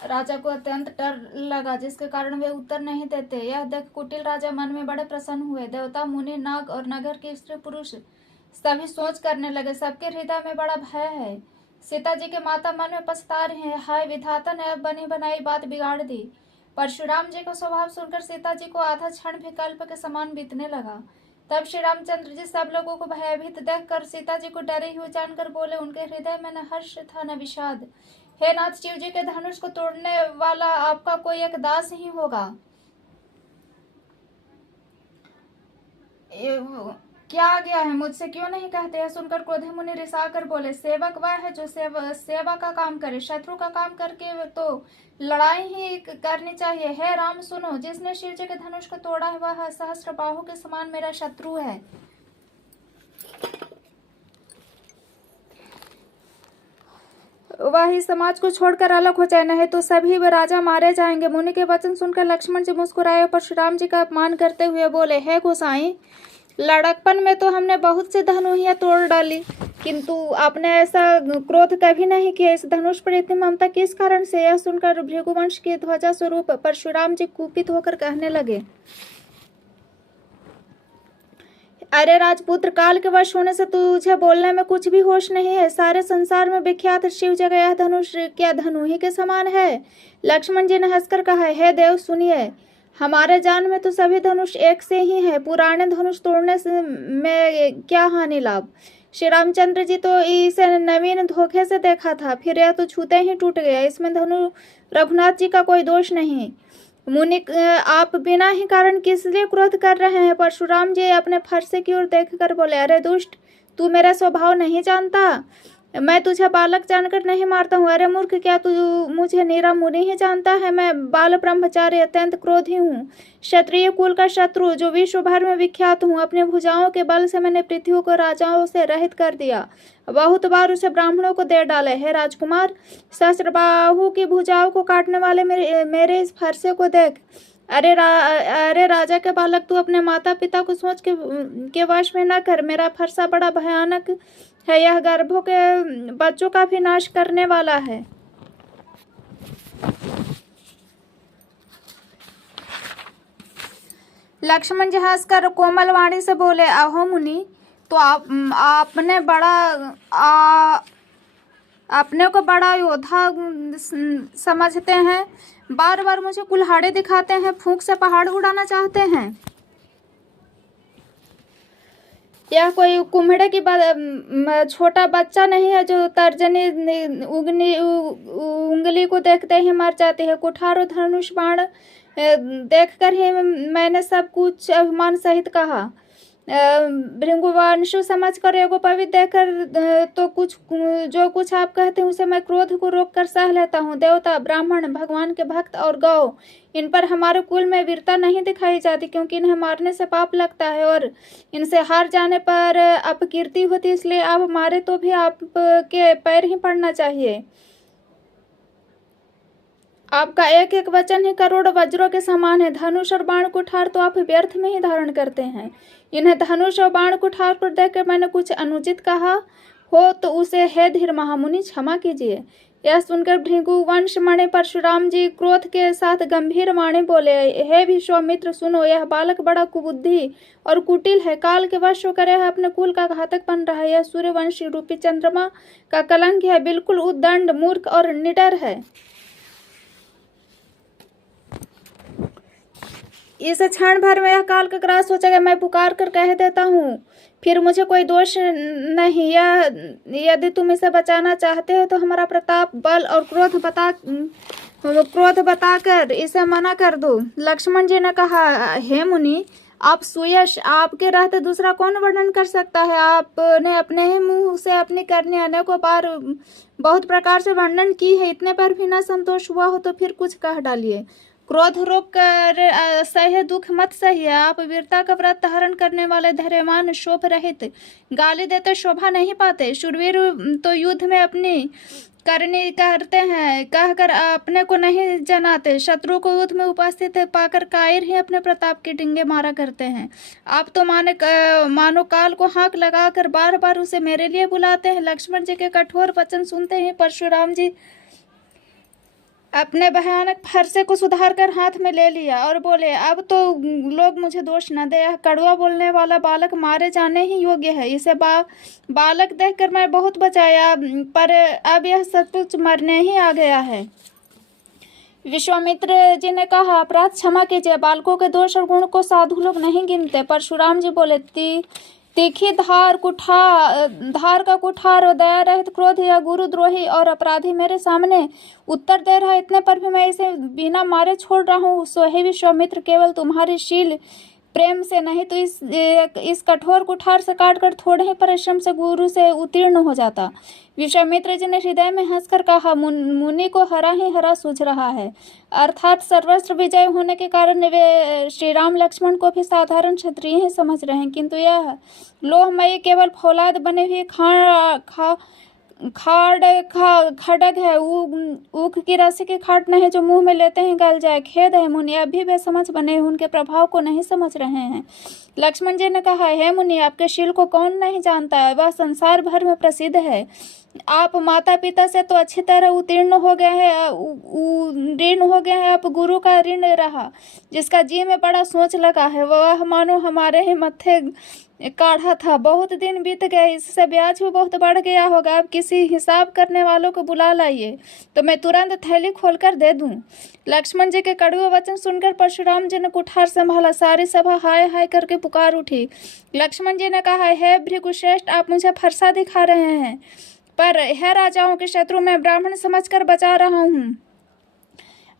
राजा को अत्यंत डर लगा, जिसके कारण वे उत्तर नहीं देते। यह देख कुटिल राजा मन में बड़े प्रसन्न हुए। देवता, मुनि, नाग और नगर के स्त्री पुरुष सभी सोच करने लगे, सबके हृदय में बड़ा भय है। सीता जी के माता मन में पछता रहे हैं, हाय विधाता ने अब बनी बनाई बात बिगाड़ दी। परशुराम जी का स्वभाव सुनकर सीता जी को आधा क्षण भी कल्प के समान बीतने लगा। तब श्री रामचंद्र जी सब लोगों को भयभीत देखकर सीता जी को डरे हुए जानकर बोले, उनके हृदय में न हर्ष था न विषाद। हे नाथ, शिव जी के धनुष को तोड़ने वाला आपका कोई एक दास ही होगा। क्या आ गया है, मुझसे क्यों नहीं कहते? यह सुनकर क्रोधी मुनि रिसाकर बोले, सेवक वह है जो सेवा का काम करे, शत्रु का काम करके तो लड़ाई ही करनी चाहिए। हे राम सुनो, जिसने शिव जी के धनुष को तोड़ा है वह सहस्त्र बाहु के समान मेरा शत्रु है। वह इस समाज को छोड़कर अलग हो जाए, नहीं तो सभी राजा मारे जाएंगे। मुनि के वचन सुनकर लक्ष्मण जी मुस्कुराए और परशुराम जी का अपमान करते हुए बोले, हे गोसाई, लड़कपन में तो हमने बहुत सी धनुहियां तोड़ डाली, किंतु आपने ऐसा क्रोध कभी नहीं किया। इस धनुष पर इतनी ममता किस कारण से? यह सुनकर भृगुवंश के ध्वजा स्वरूप परशुराम जी कुपित होकर कहने लगे, अरे राजपुत्र, काल के वश होने से तुझे बोलने में कुछ भी होश नहीं है। सारे संसार में विख्यात शिव जगह यह धनुष क्या धनुहि के समान है? लक्ष्मण जी ने हंसकर कहा, हे देव सुनिए, हमारे जान में तो सभी धनुष एक से ही है, पुराने धनुष तोड़ने से में क्या हानि लाभ। श्री रामचंद्र जी तो इसे नवीन धोखे से देखा था, फिर यह तो छूते ही टूट गया। इसमें धनु रघुनाथ जी का कोई दोष नहीं। मुनि, आप बिना ही कारण किस लिए क्रोध कर रहे हैं? परशुराम जी अपने फरसे की ओर देखकर बोले, अरे दुष्ट, तू मेरा स्वभाव नहीं जानता, मैं तुझे बालक जानकर नहीं मारता हूँ। अरे मूर्ख, क्या तू मुझे नीरा मुनि ही जानता है? मैं बाल ब्रह्मचारी अत्यंत क्रोधी हूँ, क्षत्रिय कुल का शत्रु, जो विश्व भर में विख्यात हूँ। अपने भुजाओं के बल से मैंने पृथ्वी को राजाओं से रहित कर दिया, बहुत बार उसे ब्राह्मणों को दे डाले। हे राजकुमार, सहस्त्रबाहु की भुजाओं को काटने वाले मेरे इस फरसे को देख। अरे राजा के बालक, तू अपने माता पिता को सोच के वश में न कर। मेरा फरसा बड़ा भयानक है, यह गर्भों के बच्चों का भी नाश करने वाला है। लक्ष्मण जी हंसकर कोमल वाणी से बोले, अहो मुनि, तो आपने अपने को बड़ा योद्धा समझते हैं, बार बार मुझे कुल्हाड़ी दिखाते हैं, फूंक से पहाड़ उड़ाना चाहते हैं। यह कोई कुम्हड़े की छोटा बच्चा नहीं है जो तर्जनी उंगली को देखते ही मर जाती है। कुठार और धनुष बाण देखकर ही मैंने सब कुछ अभिमान सहित कहा। भृगुवंशु समझकर यज्ञोपवीत देखकर तो जो कुछ आप कहते हैं उसे मैं क्रोध को रोक कर सह लेता हूँ। देवता, ब्राह्मण, भगवान के भक्त और गौ, इन पर हमारे कुल में वीरता नहीं दिखाई जाती, क्योंकि इन्हें मारने से पाप लगता है और इनसे हार जाने पर अपकीर्ति होती। इसलिए आप मारे तो भी आपके पैर ही पड़ना चाहिए। आपका एक एक वचन ही करोड़ वज्रों के समान है। धनुष और बाण कुठार तो आप व्यर्थ में ही धारण करते हैं। इन्हें धनुष और बाण कुठार पर देखकर मैंने कुछ अनुचित कहा हो तो उसे हे धीर महामुनि क्षमा कीजिए। यह सुनकर भृगुवंश मणि परशुराम जी क्रोध के साथ गंभीर वाणी बोले, हे विश्वामित्र सुनो, यह बालक बड़ा कुबुद्धि और कुटिल है, काल के वश होकर यह अपने कुल का घातक बन रहा है। यह सूर्यवंशी रूपी चंद्रमा का कलंक है, बिल्कुल उद्दंड, मूर्ख और निडर है। इस क्षण भर में यह काल का ग्रास हो जाएगा। मैं पुकार कर कह देता हूँ, फिर मुझे कोई दोष नहीं। यदि तुम इसे बचाना चाहते हो तो हमारा प्रताप, बल और क्रोध बताकर इसे मना कर दो। लक्ष्मण जी ने कहा, हे मुनि, आप सुयश, आपके रहते दूसरा कौन वर्णन कर सकता है? आपने अपने ही मुंह से अपनी करनी अनेकों बार बहुत प्रकार से वर्णन की है, इतने पर भी न संतोष हुआ हो तो फिर कुछ कह डालिए। क्रोध रोक कर सहे दुख मत सहिए। आप वीरता का व्रत धारण करने वाले धैर्यवान, शोभ रहित, गाली देते शोभा नहीं पाते। शूरवीर तो युद्ध में अपनी करनी करते हैं कहकर अपने को नहीं जनाते। शत्रु को युद्ध में उपस्थित पाकर कायर ही अपने प्रताप के डिंगे मारा करते हैं। आप तो मानो काल को हाथ लगाकर बार बार उसे मेरे लिए बुलाते हैं। लक्ष्मण जी के कठोर वचन सुनते ही परशुराम जी अपने भयानक फरसे को सुधार कर हाथ में ले लिया और बोले, अब तो लोग मुझे दोष न दे। यह कड़वा बोलने वाला बालक मारे जाने ही योग्य है। इसे बालक देखकर मैं बहुत बचाया, पर अब यह सचमुच मरने ही आ गया है। विश्वामित्र जी ने कहा, अपराध क्षमा कीजिए। बालकों के दोष और गुण को साधु लोग नहीं गिनते। परशुराम जी बोले, तीखी धार का कुठार और दया रहित क्रोध या गुरुद्रोही और अपराधी मेरे सामने उत्तर दे रहा है। इतने पर भी मैं इसे बिना मारे छोड़ रहा हूँ। सो हे विश्वामित्र, केवल तुम्हारी शील प्रेम से नहीं तो इस कठोर कुठार से काटकर थोड़े ही परिश्रम से गुरु से उत्तीर्ण हो जाता। विश्वामित्र जी ने हृदय में हंसकर कहा, मुनि को हरा ही हरा सूझ रहा है। अर्थात सर्वस्त्र विजय होने के कारण वे श्री राम लक्ष्मण को भी साधारण क्षत्रिय ही समझ रहे हैं, किंतु यह लोहमयी केवल फौलाद बने हुए खड़ग है। ऊख की रस्सी की खाट नहीं जो मुंह में लेते ही गल जाए। खेद है मुनि, अभी वे समझ बने उनके प्रभाव को नहीं समझ रहे हैं। लक्ष्मण जी ने कहा, हे मुनि, आपके शील को कौन नहीं जानता है, वह संसार भर में प्रसिद्ध है। आप माता पिता से तो अच्छी तरह उत्तीर्ण हो गए हैं, ऋण हो गए हैं। आप गुरु का ऋण रहा। जिसका जी में बड़ा सोच लगा है, वह मानो हमारे ही मत्थे काढ़ा था। बहुत दिन बीत गए, इससे ब्याज भी बहुत बढ़ गया होगा। अब किसी हिसाब करने वालों को बुला लाइए तो मैं तुरंत थैली खोलकर दे दूं। लक्ष्मण जी के कड़वे वचन सुनकर परशुराम जी ने कुठार संभाला। सारी सभा हाय हाय करके पुकार उठी। लक्ष्मण जी ने कहा, हे भृगुश्रेष्ठ, आप मुझे फरसा दिखा रहे हैं, पर है राजाओं के शत्रु मैं ब्राह्मण समझकर बचा रहा हूँ।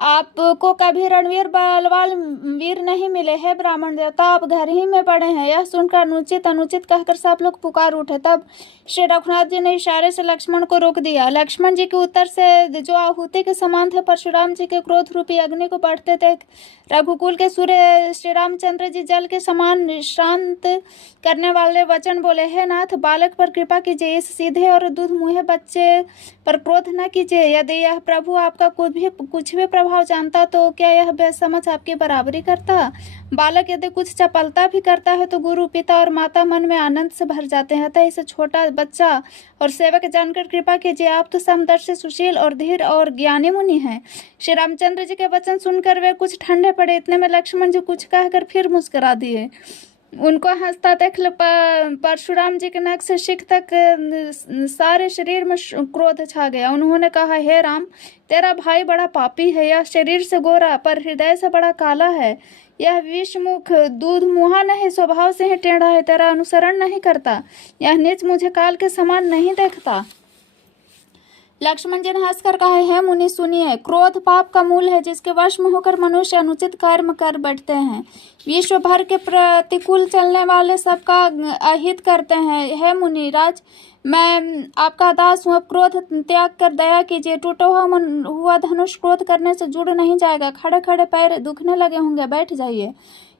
आपको कभी रणवीर बलवान वीर नहीं मिले। है ब्राह्मण देवता, आप घर ही में पड़े हैं। यह सुनकर अनुचित कहकर सब लोग पुकार उठे। तब श्री रघुनाथ जी ने इशारे से लक्ष्मण को रोक दिया। लक्ष्मण जी के उत्तर से जो आहुति के समान थे, परशुराम जी के क्रोध रूपी अग्नि को बढ़ते थे। रघुकुल के सूर्य श्री रामचंद्र जी जल के समान शांत करने वाले वचन बोले, हे नाथ, बालक पर कृपा कीजिए। इस सीधे और दूध मुँहे बच्चे पर क्रोध न कीजिए। यदि यह प्रभु आपका कुछ भी प्रभाव जानता तो क्या यह बेसमझ आपकी बराबरी करता? बालक यदि कुछ चपलता भी करता है तो गुरु, पिता और माता मन में आनंद से भर जाते हैं। अतः इसे छोटा बच्चा और सेवक जानकर कृपा कीजिए। आप तो समदर्शी, सुशील और धीर और ज्ञानी मुनि हैं। श्री रामचंद्र जी के वचन सुनकर वे कुछ ठंडे पड़े। इतने में लक्ष्मण जी कुछ कहकर फिर मुस्कुरा दिए। उनको हंसता देख परशुराम जी के नख से शिख तक सारे शरीर में क्रोध छा गया। उन्होंने कहा, हे राम, तेरा भाई बड़ा पापी है। यह शरीर से गोरा पर हृदय से बड़ा काला है। यह विषमुख दूध मुहा नहीं, स्वभाव से ही टेढ़ा है। तेरा अनुसरण नहीं करता। यह नीच मुझे काल के समान नहीं देखता। लक्ष्मण जी ने हंसकर कहा, हे मुनि सुनिए, क्रोध पाप का मूल है, जिसके वश में होकर मनुष्य अनुचित कर्म कर बैठते हैं। विश्व भर के प्रतिकूल चलने वाले सबका अहित करते हैं। हे मुनि राज, मैं आपका दास हूँ। अब क्रोध त्याग कर दया कीजिए। टूटा हुआ धनुष क्रोध करने से जुड़ नहीं जाएगा। खड़े खड़े पैर दुखने लगे होंगे, बैठ जाइए।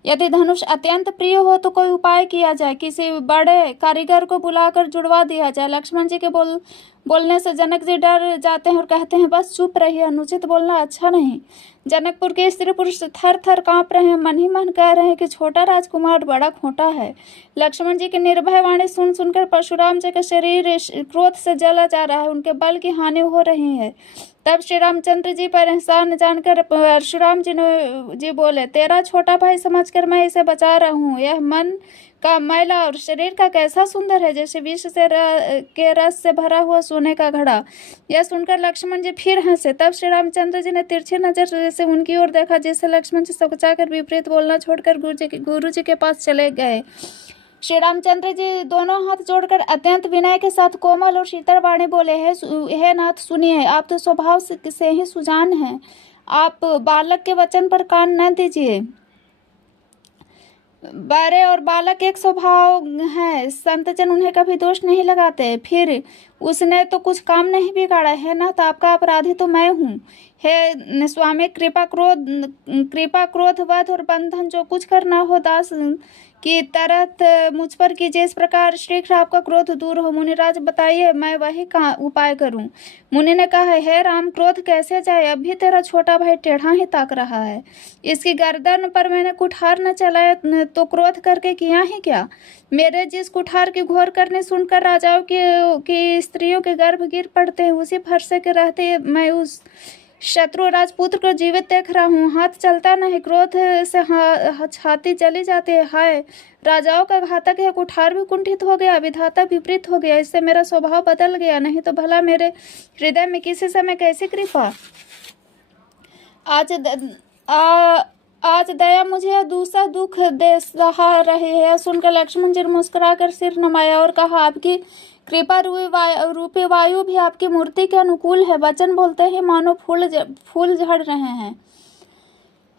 यदि धनुष अत्यंत प्रिय हो तो कोई उपाय किया जाए, किसी बड़े कारीगर को बुलाकर जुड़वा दिया जाए। लक्ष्मण जी के बोलने से जनक जी डर जाते हैं और कहते हैं, बस चुप रहिए, अनुचित बोलना अच्छा नहीं। जनकपुर के स्त्री पुरुष थर थर कांप रहे हैं, मन ही मन कह रहे हैं कि छोटा राजकुमार बड़ा खोटा है। लक्ष्मण जी की निर्भय वाणी सुन सुनकर परशुराम जी का शरीर क्रोध से जला जा रहा है। उनके बल की हानि हो रही है। तब श्री रामचंद्र जी पर एहसान जानकर परशुराम जी बोले, तेरा छोटा भाई समझकर मैं इसे बचा रहा हूँ। यह मन का मैला और शरीर का कैसा सुंदर है, जैसे विष के रस से भरा हुआ सोने का घड़ा। यह सुनकर लक्ष्मण जी फिर हंसे। तब श्री रामचंद्र जी ने तिरछी नजर से उनकी ओर देखा, जिससे लक्ष्मण जी सकुचाकर विपरीत बोलना छोड़कर गुरु जी के पास चले गए। श्री रामचंद्र जी दोनों हाथ जोड़कर अत्यंत विनय के साथ कोमल और शीतल वाणी बोले, हे नाथ सुनिए, आप तो स्वभाव से ही सुजान हैं। आप बालक के वचन पर कान न दीजिए। बड़े और बालक एक स्वभाव है, संतजन उन्हें कभी दोष नहीं लगाते। फिर उसने तो कुछ काम नहीं बिगाड़ा है ना, तो आपका अपराधी तो मैं हूँ। हे स्वामी, कृपा क्रोध वध और बंधन जो कुछ करना हो दास की तरह मुझ पर कीजिए। इस प्रकार शीघ्र आपका क्रोध दूर हो। मुनिराज बताइए, मैं वही उपाय करूं। मुनि ने कहा, हे राम, क्रोध कैसे जाए? अभी तेरा छोटा भाई टेढ़ा ही ताक रहा है। इसकी गर्दन पर मैंने कुठार न चलाया तो क्रोध करके किया ही क्या? मेरे जिस कुठार की घोर करने सुनकर राजाओं की स्त्रियों के गर्भ गिर पड़ते हैं, उसी फरसे के रहते मैं शत्रु राजपुत्र को जीवित देख रहा हूँ, हाथ चलता नहीं, क्रोध से छाती जली जाती है। हाय, राजाओं का घातक है, कुठार भी कुंठित हो गया, विधाता विपरीत हो गया, इससे मेरा स्वभाव बदल गया, नहीं तो भला मेरे हृदय में किसी समय कैसी कृपा। आज दया मुझे दूसरा दुख दे सहा रही है। सुनकर लक्ष्मण जी मुस्कुराकर सिर नमाया और कहा, आपकी कृपा रूपी वायु भी आपकी मूर्ति के अनुकूल है। वचन बोलते ही मानो फूल झड़ रहे हैं।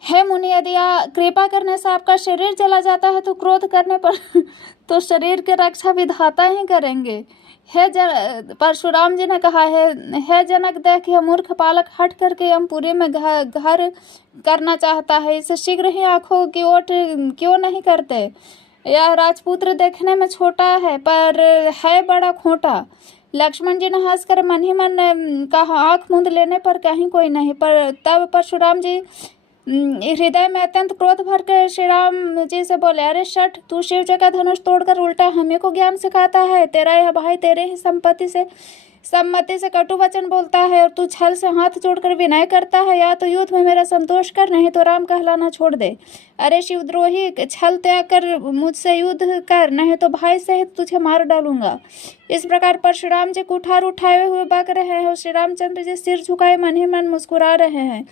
हे मुनि, यदि कृपा करने से आपका शरीर चला जाता है तो क्रोध करने पर तो शरीर की रक्षा विधाता ही करेंगे। परशुराम जी ने कहा है, हे जनक, देख यह मूर्ख बालक हट करके यमपुरी में घर करना चाहता है, इसे शीघ्र ही आंखों की ओट क्यों नहीं करते। यह राजपुत्र देखने में छोटा है पर है बड़ा खोटा। लक्ष्मण जी ने हंसकर मन ही मन कहा, आंख मूंद लेने पर कहीं कोई नहीं। पर तब परशुराम जी हृदय में अत्यंत क्रोध भर कर श्री राम जी से बोले, अरे शठ, तू शिव जी का धनुष तोड़कर उल्टा हमें को ज्ञान सिखाता है। तेरा यह भाई तेरे ही सम्मति से कटु वचन बोलता है और तू छल से हाथ जोड़कर विनय करता है। या तो युद्ध में मेरा संतोष कर, नहीं तो राम कहलाना छोड़ दे। अरे शिवद्रोही, छल त्याग कर मुझसे युद्ध कर, नहीं तो भाई सहित तुझे मार डालूंगा। इस प्रकार परशुराम जी कुठार उठाए हुए बक रहे हैं और श्री रामचंद्र जी सिर झुकाए मन ही मन मुस्कुरा रहे हैं।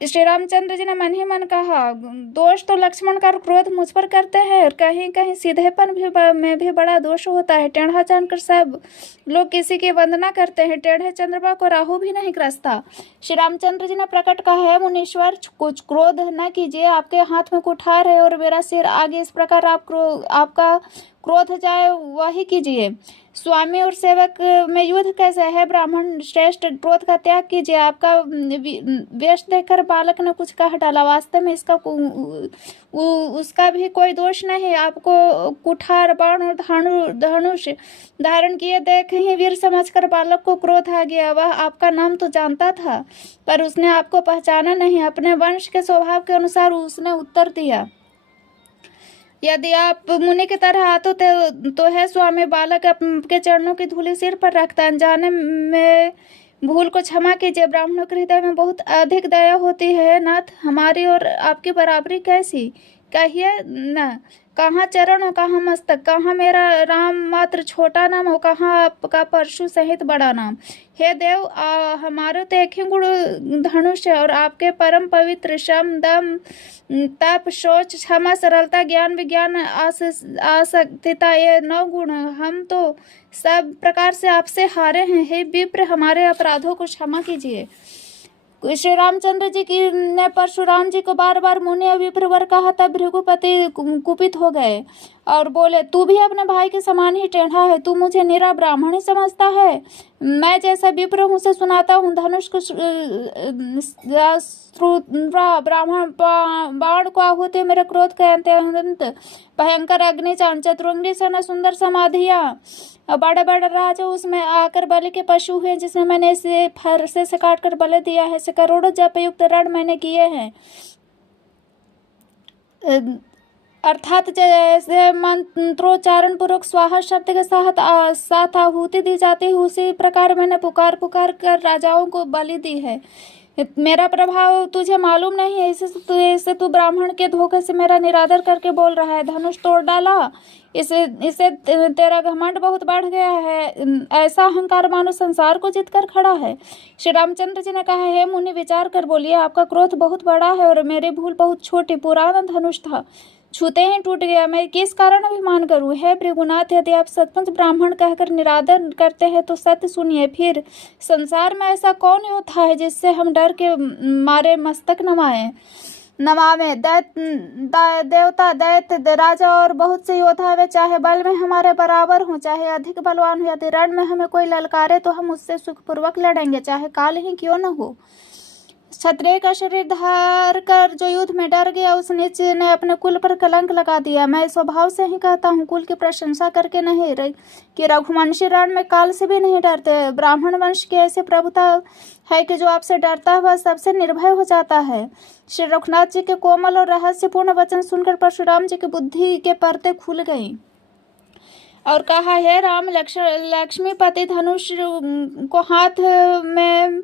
श्री रामचंद्र जी ने मन ही मन कहा, दोष तो लक्ष्मण का क्रोध मुझ पर करते हैं और कहीं कहीं सीधेपन में भी बड़ा दोष होता है। टेढ़ा जानकर सब लोग किसी की वंदना करते हैं, टेढ़े चंद्रमा को राहु भी नहीं ग्रसता। श्री रामचंद्र जी ने प्रकट कहा, है मुनीश्वर, कुछ क्रोध न कीजिए, आपके हाथ में कुठार है और मेरा सिर आगे, इस प्रकार आपका क्रोध जाए वही कीजिए। स्वामी और सेवक में युद्ध कैसे है। ब्राह्मण श्रेष्ठ, क्रोध का त्याग कीजिए। आपका वेश देखकर बालक ने कुछ कह डाला, वास्तव में इसका उसका भी कोई दोष नहीं। आपको कुठार, बाण और धनुष धारण किए देख ही वीर समझकर बालक को क्रोध आ गया। वह आपका नाम तो जानता था पर उसने आपको पहचाना नहीं। अपने वंश के स्वभाव के अनुसार उसने उत्तर दिया, यदि आप मुनि की तरह आते तो है स्वामी। बालक आपके चरणों की धूली सिर पर रखता, अनजाने में भूल को क्षमा कीजिए। ब्राह्मणों के हृदय में बहुत अधिक दया होती है। नाथ, हमारी और आपकी बराबरी कैसी, कहिए न। कहाँ चरण और कहाँ मस्तक, कहाँ मेरा राम मात्र छोटा नाम और कहाँ आपका परशु सहित बड़ा नाम। हे देव, हमारे तो एक ही गुण धनुष है और आपके परम पवित्र शम, दम, तप, शौच, क्षमा, सरलता, ज्ञान, विज्ञान, आसक्तिता, ये 9 गुण। हम तो सब प्रकार से आपसे हारे हैं। हे विप्र, हमारे अपराधों को क्षमा कीजिए। श्री रामचंद्र जी ने परशुराम जी को बार बार मुनि विप्रवर कहा। तब भृगुपति कुपित हो गए और बोले, तू भी अपने भाई के समान ही टेढ़ा है। तू मुझे निरा ब्राह्मण ही समझता है। मैं जैसा विप्र हूँ उसे सुनाता हूँ। धनुष को ब्राह्मण बाण को आहुति, मेरे क्रोध का अंत भयंकर अग्नि, चतुरंगी सेना, सुंदर समाधियाँ, बड़े बड़े राजा उसमें आकर बलि के पशु हैं जिसमें मैंने इसे फरसे से काट कर बलि दिया है। से करोड़ों जप युक्त रण मैंने किए हैं। अर्थात जैसे मंत्रोच्चारण पूर्वक स्वाहा शब्द के साथ आहुति दी जाती है, उसी प्रकार मैंने पुकार कर राजाओं को बलि दी है। मेरा प्रभाव तुझे मालूम नहीं है, इसे तू ब्राह्मण के धोखे से मेरा निरादर करके बोल रहा है। धनुष तोड़ डाला, इसे तेरा घमंड बहुत बढ़ गया है। ऐसा अहंकार मानो संसार को जीत कर खड़ा है। श्री रामचंद्र जी ने कहा, हे मुनि, विचार कर बोलिए। आपका क्रोध बहुत बड़ा है और मेरी भूल बहुत छोटी। पुराना धनुष था, छूते ही टूट गया। मैं किस कारण अभिमान करूं। हे भृगुनाथ, यदि आप सचमुच ब्राह्मण कहकर निरादर करते हैं तो सत्य सुनिए। फिर संसार में ऐसा कौन योद्धा है जिससे हम डर के मारे मस्तक नमावे। देवता, दैत्य, राजा और बहुत से योद्धा, वे चाहे बल में हमारे बराबर हों, चाहे अधिक बलवान हो। यदि रण में हमें कोई ललकारे तो हम उससे सुखपूर्वक लड़ेंगे, चाहे काल ही क्यों न हो। क्षत्रिय का शरीर धार कर जो युद्ध में डर गया, उस नीच ने अपने कुल पर कलंक लगा दिया। मैं स्वभाव से ही कहता हूँ, कुल की प्रशंसा करके नहीं, कि रघुवंशी रण में काल से भी नहीं डरते। ब्राह्मण वंश की ऐसी प्रभुता है कि जो आपसे डरता है वह सबसे निर्भय हो जाता है। श्री रघुनाथ जी के कोमल और रहस्यपूर्ण वचन सुनकर परशुराम जी की बुद्धि के परते खुल गई। और कहा, हे राम, लक्ष्मीपति धनुष को हाथ में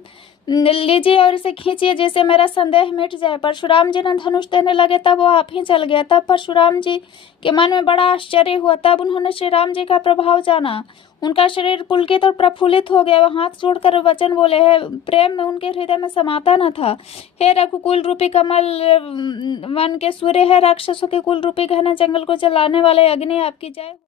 लीजिए और इसे खींचिए जिससे मेरा संदेह मिट जाए। परशुराम जी ने धनुष देने लगे, तब वो आप ही चल गया। तब परशुराम जी के मन में बड़ा आश्चर्य हुआ। तब उन्होंने श्री राम जी का प्रभाव जाना। उनका शरीर पुलकित और प्रफुल्लित हो गया। वो हाथ जोड़कर वचन बोले, है प्रेम में उनके हृदय में समाता न था। हे रघुकुल रूपी कमल वन के सूर्य, है राक्षसों के कुल रूपी घने जंगल को जलाने वाले अग्नि, आपकी जय।